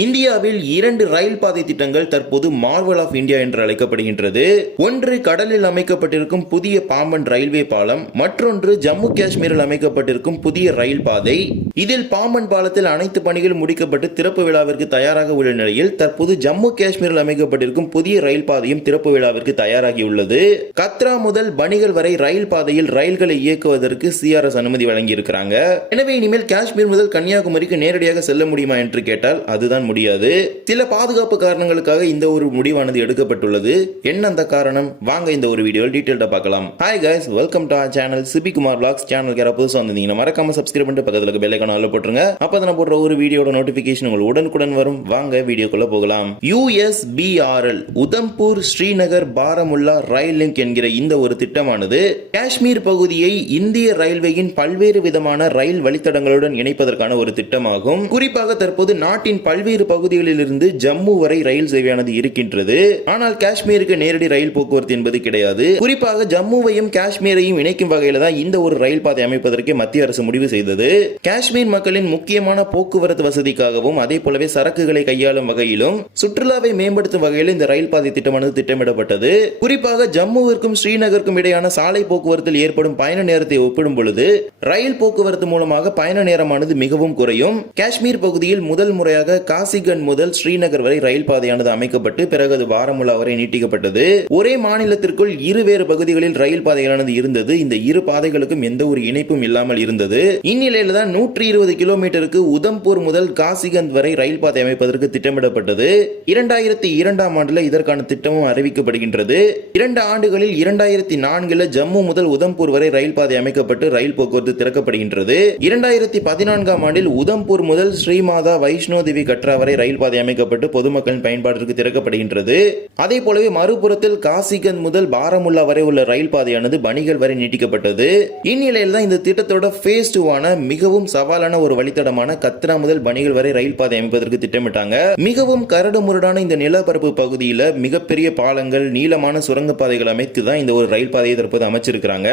இந்தியாவில் 2 ரயில் பாதை திட்டங்கள் தற்போது மார்வல் ஆஃப் இந்தியா என்று அழைக்கப்படுகின்றது. ஒன்று கடலில் அமைக்கப்பட்டிருக்கும் புதிய பாம்பன் ரயில்வே பாலம், மற்றொன்று ஜம்மு காஷ்மீரில் அமைக்கப்பட்டிருக்கும் புதிய ரயில் பாதை. இதில் பாம்பன் பாலத்தில் அனைத்து பணிகள் முடிக்கப்பட்டு திறப்பு விழாவிற்கு தயாராக உள்ள நிலையில் தற்போது ஜம்மு காஷ்மீரில் அமைக்கப்பட்டிருக்கும் புதிய ரயில் பாதையும் திறப்பு விழாவிற்கு தயாராகியுள்ளது. கத்ரா முதல் பணிகள் வரை ரயில் பாதையில் ரயில்களை இயக்குவதற்கு சிஆர்எஸ் அனுமதி வழங்கியிருக்கிறாங்க. எனவே இனிமேல் காஷ்மீர் முதல் கன்னியாகுமரிக்கு நேரடியாக செல்ல முடியுமா என்று கேட்டால் அதுதான் முடியாது. சில பாதுகாப்பு காரணங்களுக்காக இந்த ஒரு முடிவானது எடுக்கப்பட்டுள்ளது. என்ன அந்த காரணம்? வாங்க இந்த ஒரு வீடியோவில் டீடைலா பார்க்கலாம். Hi guys, welcome to our channel Sibikumar vlogs. சேனலுக்கு யாராவது புதுசா வந்தீங்கன்னா மறக்காம சப்ஸ்கிரைப் பண்ணிட்டு பக்கத்துல இருக்க பெல் ஐகானை ஆல்ல போட்டுருங்க. அப்பதான் நான் போடுற ஒரு வீடியோட நோட்டிபிகேஷன் உங்களுக்கு உடனுக்குடன் வரும். வாங்க வீடியோக்குள்ள போகலாம். USBRL உதம்பூர் ஸ்ரீநகர் பாரமுல்லா ரயில் லிங்க் என்கிற இந்த ஒரு திட்டமானது காஷ்மீர் பகுதியை இந்திய ரயில்வேயின் பல்வேறு விதமான ரயில் வழித்தடங்களுடன் இணைப்பதற்கான ஒரு திட்டமாகும். குறிப்பாக தற்போது நாட்டின் பல்வேறு பகுதிகளில் இருந்து ஜம்மு வரை ரயில் சேவையானது இருக்கின்றது. ஆனால் காஷ்மீருக்கு நேரடி ரயில் போக்குவரத்து என்பது கிடையாது. குறிப்பாக ஜம்முவையும் காஷ்மீரையும் இணைக்கும் வகையில தான் இந்த ஒரு ரயில் பாதை அமைப்பதற்கு மத்திய அரசு முடிவு செய்தது. காஷ்மீர் மக்களின் முக்கியமான போக்குவரத்து வசதிக்காகவும் அதே போலவே சரக்குகளை கையாளும் வகையிலும் சுற்றுலாவை மேம்படுத்தும் வகையில் இந்த ரயில் பாதை திட்டமானது திட்டமிடப்பட்டது. குறிப்பாக ஜம்முவிற்கும் ஸ்ரீநகருக்கும் இடையான சாலை போக்குவரத்தில் ஏற்படும் பயண நேரத்தை ஒப்பிடும் பொழுது ரயில் போக்குவரத்து மூலமாக பயண நேரமானது மிகவும் குறையும். காஷ்மீர் பகுதியில் முதல் முறையாக காசிகண்ட் முதல் ஸ்ரீநகர் வரை ரயில் பாதையானது அமைக்கப்பட்டு பிறகு அது பாரமுல்லா வரை நீட்டிக்கப்பட்டது. ஒரே மாநிலத்திற்குள் இருவேறு பகுதிகளில் ரயில் பாதைகளானது இருந்தது. இந்த இரு பாதைகளுக்கும் எந்த ஒரு இணைப்பும் இல்லாமல் இருந்தது. இந்நிலையில தான் 120 கிலோமீட்டருக்கு உதம்பூர் முதல் காசிகண்ட் வரை ரயில் பாதை அமைப்பதற்கு திட்டமிடப்பட்டது. 2002ஆம் ஆண்டுல இதற்கான திட்டமும் அறிவிக்கப்படுகின்றது. 2 ஆண்டுகளில் 2004 ஜம்மு முதல் உதம்பூர் வரை ரயில் பாதை அமைக்கப்பட்டு ரயில் போக்குவரத்து திறக்கப்படுகின்றது. 2014ஆம் ஆண்டில் உதம்பூர் முதல் ஸ்ரீமாதா வைஷ்ணோ தேவி கட்ரா வரை ரயில் பாதை அமைக்கப்பட்டு பொதுமக்களின் பயன்பாட்டிற்கு திறக்கப்படுகின்றது. அதே போலவே மறுபுறத்தில் காசிகண்ட் முதல் பாரமுல்லா வரை உள்ள ரயில் பாதையானது பணிகள் வரை நீட்டிக்கப்பட்டது. இந்நிலையில் தான் இந்த திட்டத்தோட phase 2 மிகவும் சவாலான ஒரு வழித்தடமான கத்ரா முதல் பணிகள் வரை ரயில் பாதை அமைப்பதற்கு திட்டமிட்டாங்க. மிகவும் கரடு முரடான இந்த நிலப்பரப்பு பகுதியில் மிகப்பெரிய பாலங்கள், நீளமான சுரங்க பாதைகள் அமைத்து தான் இந்த ஒரு ரயில் பாதையை தற்போது அமைச்சிருக்கிறாங்க.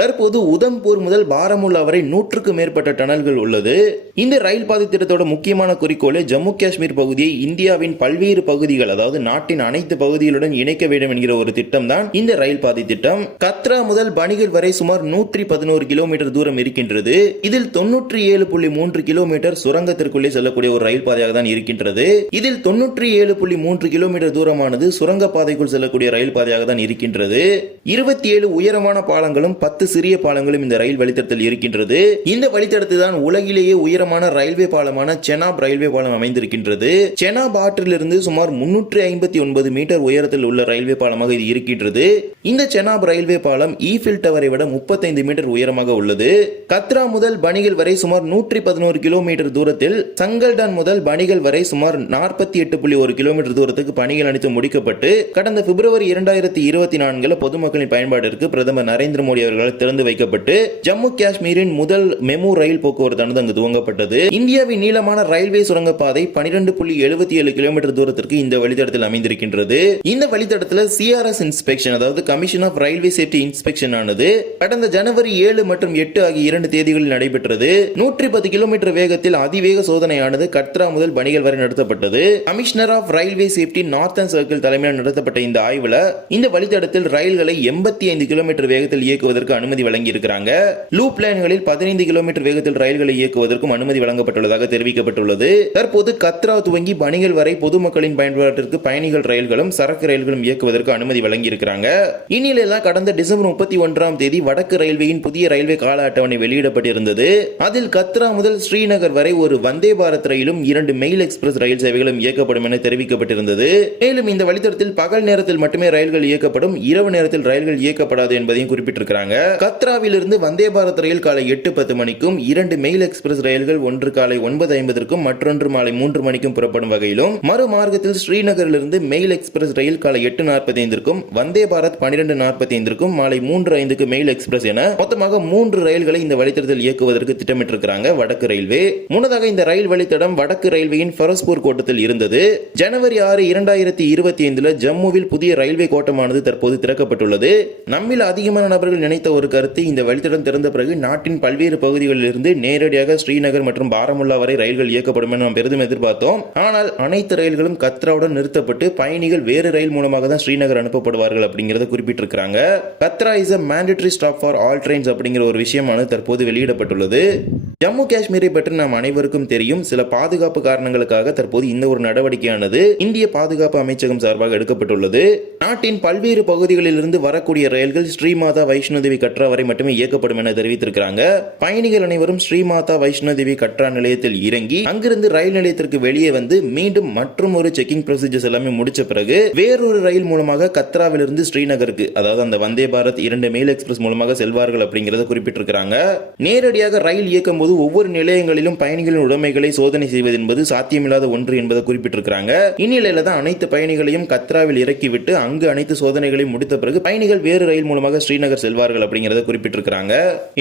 தற்போது உதம்பூர் முதல் பாரமுல்லா வரை 100க்கும் மேற்பட்ட டனல்கள் உள்ளது. இந்த ரயில் பாதை திட்டத்தோட முக்கியமான குறிக்கோள் ஜம்மு காஷ்மீர் பகுதியை இந்தியாவின் பல்வேறு பகுதிகள், அதாவது நாட்டின் அனைத்து பகுதிகளுடன் இணைக்க வேண்டும் என்கிற ஒரு திட்டம் தான் இந்த ரயில் பாதை திட்டம். கத்ரா முதல் பணிகள் வரை சுமார் 111 கிலோமீட்டர் தூரம் இருக்கின்றது. இதில் 97.3 கிலோமீட்டர் சுரங்கத்திற்குள்ளே செல்லக்கூடிய ஒரு ரயில் பாதையாக தான் இருக்கின்றது. இதில் 97.3 கிலோமீட்டர் தூரமானது சுரங்க பாதைக்குள் செல்லக்கூடிய ரயில் பாதையாக தான் இருக்கின்றது. 27 உயரமான பாலங்களும் 10 சிறிய பாலங்களும் இந்த ரயில் வழித்தடத்தில் இருக்கின்றது. இந்த வழித்தடத்தில் தான் உலகிலேயே உயரமான ரயில்வே பாலமான செனாப் ரயில்வே பாலம் அமைந்திருக்கின்றது. செனாப் ஆற்றிலிருந்து சுமார் 359 மீட்டர் உயரத்தில் உள்ள ரயில்வே பாலமாக இது இருக்கின்றது. இந்த செனாப் ரயில்வே பாலம் ஈஃபில் டவரை விட 35 மீட்டர் உயரமாக உள்ளது. கத்ரா முதல் பணிகள் வரை சுமார் 111 கிலோமீட்டர் தூரத்தில், சங்கல்டான் முதல் பணிகள் வரை சுமார் 48.1 கிலோமீட்டர் தூரத்துக்கு பணிகள் அனைத்து முடிக்கப்பட்டு கடந்த பிப்ரவரி 2024 பொதுமக்களின் பயன்பாட்டிற்கு பிரதமர் நரேந்திர மோடி அவர்களால் திறந்து வைக்கப்பட்டு ஜம்மு காஷ்மீரின் முதல் மெமு ரயில் போக்குவரத்தானது அங்கு துவங்கப்பட்டது. இந்தியாவின் நீளமான ரயில்வே சுரங்க பாதை 12.77 கிலோமீட்டர் தூரத்திற்கு இந்த வழித்தடத்தில் அமைந்திருக்கின்றது. இந்த வழித்தடத்தில் சிஆர்எஸ் இன்ஸ்பெக்ஷன், அதாவது commission of railway safety inspection ஆனது கடந்த ஜனவரி 7 மற்றும் 8 ஆகிய 2 தேதிகளில் நடைபெற்றது. 110 கிலோமீட்டர் வேகத்தில் அதிவேக சோதனையானது கத்ரா முதல் பணிகள் வரை நடத்தப்பட்டது. Commissioner of railway safety northern circle தலைமையில் நடத்தப்பட்ட இந்த ஆய்வுல இந்த வழித்தடத்தில் ரயில்களை 85 கிலோமீட்டர் வேகத்தில் இயக்குவதற்கு அனுமதி வழங்கி இருக்கிறாங்க. லூப் லைன்களில் 15 கிலோமீட்டர் வேகத்தில் ரயில்களை இயக்குவதற்கும் அனுமதி வழங்கப்பட்டுள்ளதாக தெரிவிக்கப்பட்டுள்ளது. தற்போது கத்ரா துவங்கி பணிகள் வரை பொதுமக்களின் பயன்பாட்டிற்கு பயணிகள் ரயில்களும் சரக்கு ரயில்களும் இயக்குவதற்கு அனுமதி வழங்கி இருக்கிறாங்க. இந்நிலையில் கடந்த டிசம்பர் 31ஆம் தேதி வடக்கு ரயில்வேயின் புதிய ரயில்வே கால அட்டவணை வெளியிடப்பட்டிருந்தது. அதில் கத்ரா முதல் ஸ்ரீநகர் வரை ஒரு வந்தே பாரத் ரயிலும் 2 மெயில் எக்ஸ்பிரஸ் ரயில் சேவைகளும் இயக்கப்படும் என தெரிவிக்கப்பட்டிருந்தது. மேலும் இந்த வழித்தடத்தில் பகல் நேரத்தில் மட்டுமே ரயில்கள் இயக்கப்படும், இரவு நேரத்தில் ரயில்கள் இயக்கப்படாது என்பதையும் குறிப்பிட்டிருக்கிறாங்க. கத்ராவிலிருந்து வந்தே பாரத் ரயில் காலை 8:10 மணிக்கும், 2 மெயில் எக்ஸ்பிரஸ் ரயில்கள் ஒன்று காலை 9:50க்கும் மற்றொன்று மாலை 3 மணிக்கும் புறப்படும் வகையிலும், மறு மார்க்கத்தில் ஸ்ரீநகரிலிருந்து மெயில் எக்ஸ்பிரஸ் ரயில் காலை 8:45க்கும், வந்தே பாரத் 12:45க்கும், மாலை 3:05க்கு மெயில் எக்ஸ்பிரஸ் என மொத்தமாக 3 ரயில்களை இந்த வழித்தடத்தில் இயக்குவதற்கு திட்டமிட்டிருக்கிறாங்க வடக்கு ரயில்வே. முன்னதாக இந்த ரயில் வழித்தடம் வடக்கு ரயில்வேயின் ஃபரஸ்பூர் கோட்டத்தில் இருந்தது. ஜனவரி 6, 2025 ஜம்முவில் புதிய ரயில்வே கோட்டமானது தற்போது திறக்கப்பட்டுள்ளது. நம்மில் அதிகமான நபர்கள் நினைத்த ஒரு கருத்து, இந்த வழித்தடம் திறந்த பிறகு நாட்டின் பல்வேறு பகுதிகளில் இருந்து நேரடியாக ஸ்ரீநகர் மற்றும் பாரமுல்லா வரை ரயில்கள் இயக்கப்படும் என நாம் பெரிதும் எதிர்பார்க்கிறோம். எதிர்பார்த்தோம். ஆனால் அனைத்து ரயில்களும் கத்ராவுடன் நிறுத்தப்பட்டு பயணிகள் வேறு ரயில் மூலமாக தான் ஸ்ரீநகர் அனுப்பப்படுவார்கள் அப்படிங்கறத குறிப்பிட்டிருக்காங்க. கத்ரா is a mandatory stop for all trains அப்படிங்கிற ஒரு விஷயமானது தற்போது வெளியிடப்பட்டுள்ளது. ஜம்மு காஷ்மீரை பற்றி நாம் அனைவருக்கும் தெரியும். சில பாதுகாப்பு காரணங்களுக்காக தற்போது இந்த ஒரு நடவடிக்கையானது இந்திய பாதுகாப்பு அமைச்சகம் சார்பாக எடுக்கப்பட்டுள்ளது. நாட்டின் பல்வேறு பகுதிகளிலிருந்து வரக்கூடிய ரயில்கள் ஸ்ரீமாதா வைஷ்ணோதேவி கட்ரா வரை மட்டுமே இயக்கப்படும் என தெரிவித்திருக்கிறாங்க. பயணிகள் அனைவரும் ஸ்ரீமாதா வைஷ்ணோதேவி கட்ரா நிலையத்தில் இறங்கி அங்கிருந்து ரயில் நிலையத்திற்கு வெளியே வந்து மீண்டும் மற்றும் ஒரு செக்கிங் ப்ரொசீஜர்ஸ் எல்லாமே முடிச்ச பிறகு வேறொரு ரயில் மூலமாக கத்ராவிலிருந்து ஸ்ரீநகருக்கு, அதாவது அந்த வந்தே பாரத் 2 மெயில் எக்ஸ்பிரஸ் மூலமாக செல்வார்கள் அப்படிங்கறத குறிப்பிட்டிருக்கிறாங்க. நேரடியாக ரயில் இயக்கும் போது ஒவ்வொரு நிலையங்களிலும் பயணிகளின் உடைமைகளை சோதனை செய்வது என்பது சாத்தியமில்லாத ஒன்று என்பதை குறிப்பிட்டிருக்கிறாங்க. இந்நிலையில தான் அனைத்து பயணிகளையும் கத்ராவில் இறக்கிவிட்டு அங்கு அனைத்து சோதனைகளையும் முடித்த பிறகு பயணிகள் வேறு ரயில் மூலமாக ஸ்ரீநகர் செல்வார்கள் அப்படிங்கறத குறிப்பிட்டிருக்கிறாங்க.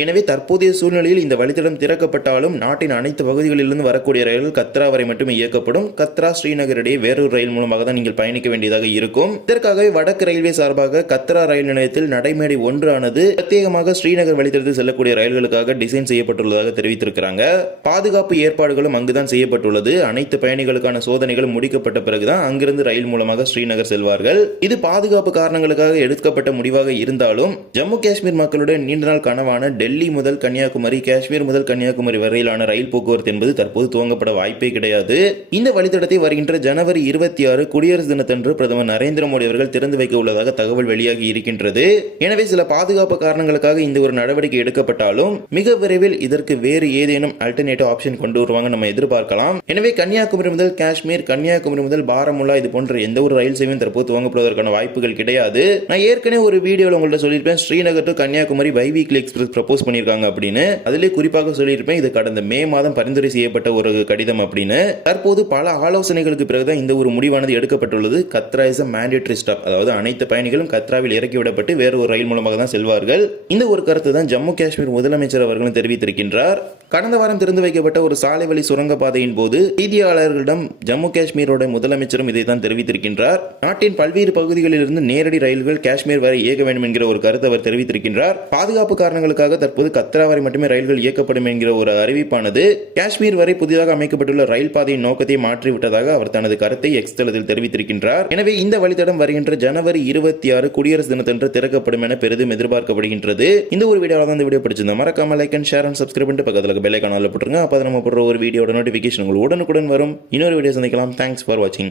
எனவே தற்போதைய சூழ்நிலையில் இந்த வழித்தடம் திறக்கப்பட்டாலும் நாட்டின் அனைத்து பகுதிகளிலிருந்து வரக்கூடிய ரயில்கள் கத்ரா வரை மட்டுமே இயக்கப்படும். கத்ரா ஸ்ரீநகர் இடையே வேறொரு ரயில் மூலமாக தான் நீங்கள் பயணிக்க வேண்டியதாக இருக்கும். இதற்காகவே வடக்கு ரயில்வே சார்பாக கத்ரா ரயில் நிலையத்தில் நடைமேடை 1 ஆனது பிரத்யேகமாக ஸ்ரீநகர் வழித்தடத்தில் செல்லக்கூடிய ரயில்களுக்காக டிசைன் செய்யப்பட்டுள்ளதாக தெரிவித்திருக்கிறாங்க. பாதுகாப்பு ஏற்பாடுகளும் அங்குதான் செய்யப்பட்டுள்ளது. அனைத்து பயணிகளுக்கான சோதனைகளும் முடிக்கப்பட்ட பிறகுதான் அங்கிருந்து ரயில் மூலமாக ஸ்ரீநகர் செல்வார்கள். இது பாதுகாப்பு காரணங்களுக்காக எடுக்கப்பட்ட முடிவாக இருந்தாலும் ஜம்மு காஷ்மீர் மக்களுடைய நீண்ட நாள் கனவான டெல்லி முதல் கன்னியாகுமரி, காஷ்மீர் முதல் கன்னியாகுமரி வரையிலான ரயில் போக்குவரத்து என்பது தற்போது துவங்கப்பட வாய்ப்பே கிடையாது. இந்த வழித்தடத்தை வருகின்ற ஜனவரி 26 குடியரசு தினத்தன்று பிரதமர் நரேந்திர மோடி அவர்கள் திறந்து வைக்க உள்ளதாக தகவல் வெளியாகி இருக்கின்றது. எனவே சில பாதுகாப்பு காரணங்களுக்காக இந்த ஒரு நடவடிக்கை எடுக்கப்பட்டாலும் மிக விரைவில் இதற்கு வேறு ஏதேனும் அல்டர்னேட்டிவ் ஆப்ஷன் கொண்டு வருவாங்க நம்ம எதிர்பார்க்கலாம். எனவே கன்னியாகுமரி முதல் காஷ்மீர், கன்னியாகுமரி முதல் பாரமுல்லா இது போன்ற எந்த ஒரு ரயில் சேவையும் தற்போது துவங்கப்படுவதற்கான வாய்ப்புகள் கிடையாது. நான் ஏற்கனவே ஒரு வீடியோவில் உங்கள்ட்ட சொல்லியிருப்பேன், Srinagar to Kanyakumari biweekly express propose பண்ணியிருக்காங்க அப்படின்னு. அதிலே குறிப்பாக சொல்லியிருப்பேன் இது கடந்த மே மாதம் பரிந்துரை செய்யப்பட்ட ஒரு கடிதம் அப்படின்னு. தற்போது பல ஆலோசனைகளுக்கு பிறகுதான் இந்த ஒரு முடிவானது எடுக்கப்பட்டுள்ளது. கத்ரா இஸ் a mandatory stop, அதாவது அனைத்து பயணிகளும் கத்ராவில் இறக்கிவிடப்பட்டு வேறு ஒரு ரயில் மூலமாக தான் செல்வார்கள். இந்த ஒரு கருத்து தான் ஜம்மு காஷ்மீர் முதலமைச்சர் அவர்களும் தெரிவித்திருக்கின்றார். கடந்த வாரம் திறந்து வைக்கப்பட்ட ஒரு சாலை வழி சுரங்கப்பாதையின் போது செய்தியாளர்களிடம் ஜம்மு காஷ்மீரோட முதலமைச்சரும் இதை தான் தெரிவித்திருக்கின்றார். நாட்டின் பல்வேறு பகுதிகளில் இருந்து நேரடி ரயில்கள் காஷ்மீர் வரை இயக்க வேண்டும் என்கிற ஒரு கருத்தை அவர் தெரிவித்திருக்கின்றார். பாதுகாப்பு காரணங்களுக்காக தற்போது கத்ரா வரை மட்டுமே ரயில்கள் இயக்கப்படும் என்கிற ஒரு அறிவிப்பானது காஷ்மீர் வரை புதிதாக அமைக்கப்பட்டுள்ள ரயில் பாதையின் நோக்கத்தை மாற்றிவிட்டதாக அவர் தனது கருத்தை எக்ஸ் தளத்தில் தெரிவித்திருக்கின்றார். எனவே இந்த வழித்தடம் வருகின்ற ஜனவரி 26 குடியரசு தினத்தன்று திறக்கப்படும் என பெரிதும் எதிர்பார்க்கப்படுகின்றது. இந்த ஒரு வீடியோவில் தான் இந்த வீடியோ பிடிச்சிருந்தா மறக்காம like and share and subscribe பண்ணிட்டு பக்கத்தில் பெல் ஐகான் ஆல்ல போட்டுருங்க. அப்போ நம்ம போடுற ஒரு வீடியோட நோட்டிஃபிகேஷன் உங்களுக்கு உடனுக்குடன் வரும். இன்னொரு வீடியோ சந்திக்கலாம். தேங்க்ஸ் ஃபார் வாட்சிங்.